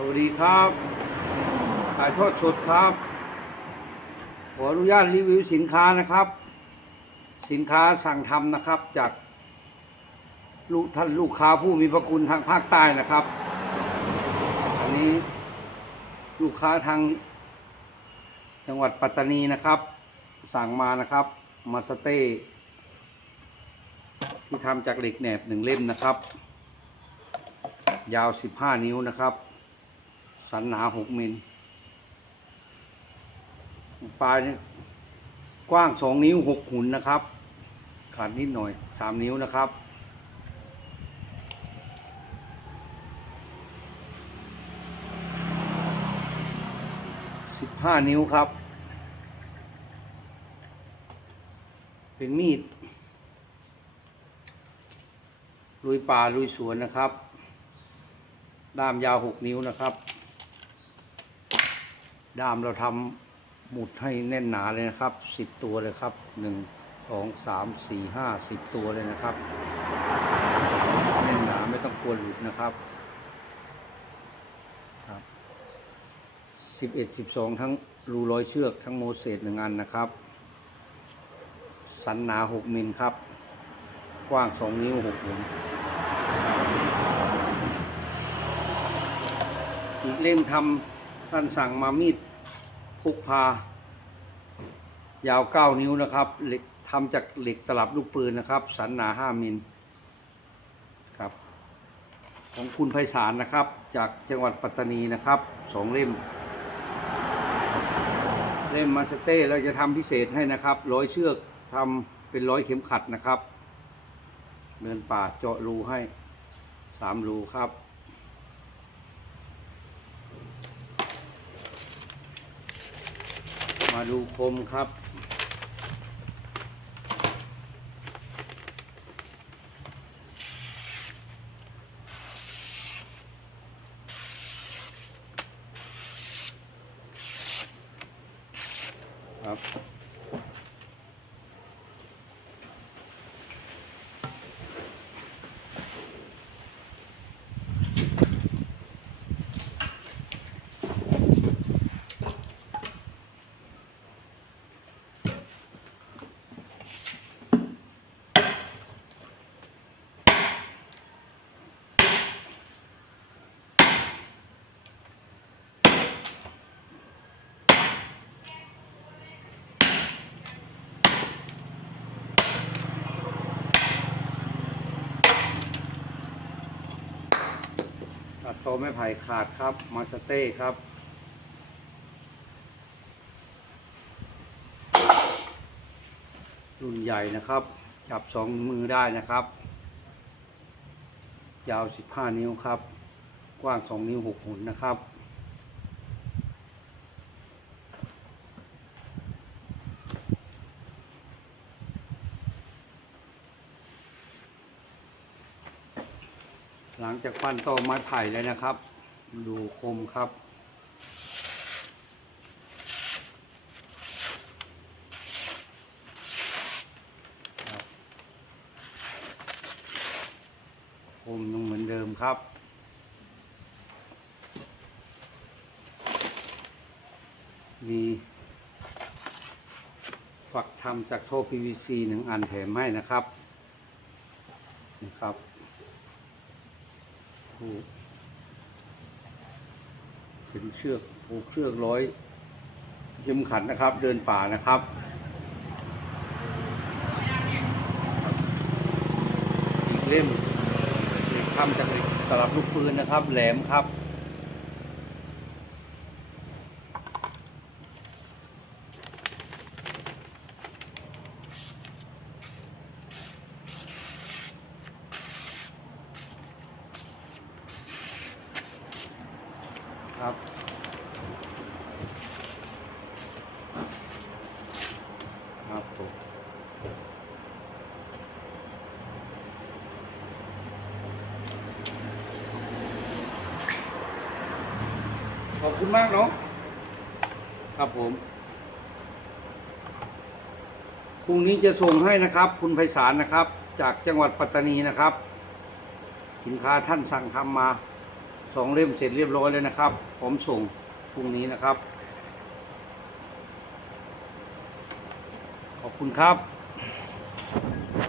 สวัสดีครับถ่ายทอดสดครับ ขออนุญาตรีวิวสินค้านะครับ สินค้าสั่งทำนะครับ จากลูกท่านลูกค้าผู้มีพระคุณทางภาคใต้นะครับ อันนี้ลูกค้าทางจังหวัดปัตตานีนะครับ สั่งมานะครับ มาสเต้ที่ทำจากเหล็กแหนบหนึ่งเล่มนะครับ ยาว 15 นิ้วนะครับ สันหนา6มิลปลายกว้าง2นิ้ว6หุ่นนะครับ ขาดนิดหน่อย3นิ้วนะครับ15นิ้วครับ เป็นมีด ลุยป่าลุยสวนนะครับ ด้ามยาว6นิ้วนะครับ ด้ามเราทำหมุดให้แน่นหนาเลยนะครับ10ตัวเลยครับ1 2 3 4 5 10ตัวเลยนะครับ แน่นหนาไม่ต้องกลัวหลุดนะครับครับ11 12ทั้งรูร้อยเชือกทั้งโมเสสหนึ่งอันนะครับ สันหนา6มิลครับ กว้าง2นิ้ว6หุ่นอีกเล่มทำท่านสั่งมามีด พุกพายาว9นิ้วนะครับเหล็กทำจากเหล็กตลับลูกปืนนะครับ สันหนา5มิลครับ ของคุณไพศาลนะครับ จากจังหวัดปัตตานีนะครับสองเล่ม เล่มมาสเต้เราจะทำพิเศษให้นะครับร้อยเชือกทำเป็นร้อยเข็มขัดนะครับเดินป่าเจาะรูให้สามรูครับ มาดูคมครับ ครับ โตไม้ไผ่ขาดครับมาสเต้ครับรุ่นใหญ่นะครับ จับสองมือได้นะครับ ยาว 15 นิ้วครับ กว้าง 2 นิ้ว6หุ่นนะครับ หลังจากปั้นโตอไม้ไผ่เลยนะครับ ดูคมครับครับ คมยังเหมือนเดิมครับมีฝักทำจากโท่ PVC หนึ่งอันแถมให้นะครับนะครับ ผูกเป็นเชือกผูกเชือกร้อยเข็มขัดนะครับ เดินป่านะครับอีกเล่มเหล็กทำจากเหล็กสลับลูกปืนนะครับ แหลมครับ ครับ ครับผมขอบคุณมากเนาะครับผมพรุ่งนี้จะส่งให้นะครับ คุณไพศาลนะครับ จากจังหวัดปัตตานีนะครับ สินค้าท่านสั่งทำมา องเล่มเสร็จเรียบร้อยเลยนะครับพร้อมส่งพรุ่งนี้นะครับ ขอบคุณครับ